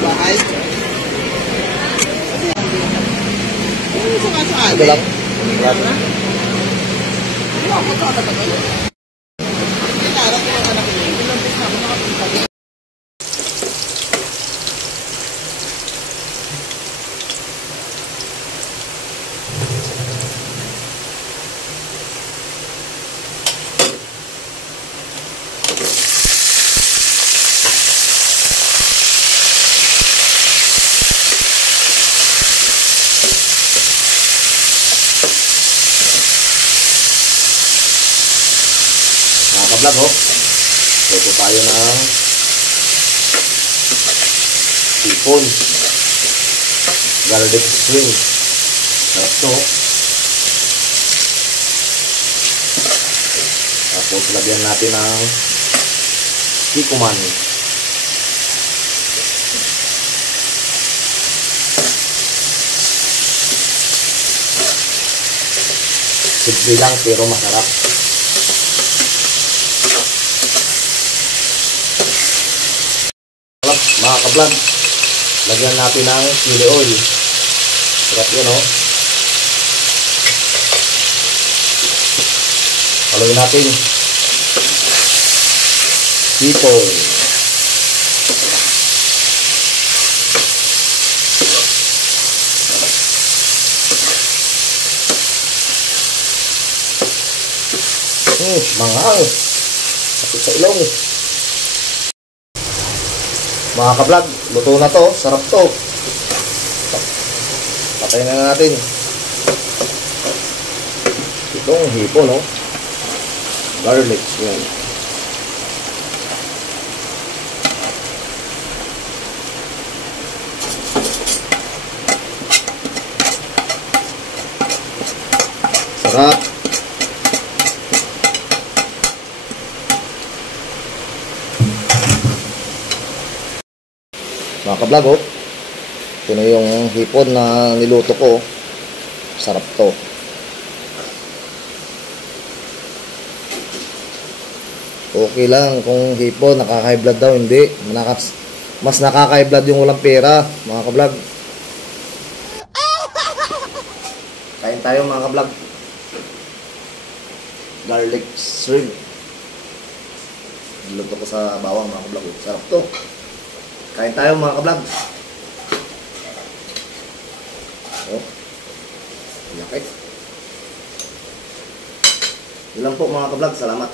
Bahay. Ito lang. Vlog ho. Luto tayo ng sipon. Garlic string. Sarap to. Tapos lagyan natin ng kikuman. Simple lang pero masarap. Mga ka-vlog, lagyan natin ng chili oil. Sarap yun, oh. Haluin natin. Sipon. Manghang. Sakit sa ilong. Mga ka-vlog, luto na to. Sarap to. Patayin na natin. Itong hipon, no? Garlic. Yan. Sarap. Mga ka-vlog, oh. Ito na yung hipon na niluto ko. Sarap to. Okay lang kung hipon nakaka-high blood daw, hindi. Mas nakaka-high blood yung walang pera, mga ka-vlog. Kain tayo, mga ka-vlog. Garlic shrimp. Niluto ko sa bawang, mga ka-vlog. Sarap to. Kain tayo, mga ka-vlog. Oh. Laki. Yun lang po, mga ka-vlog. Salamat.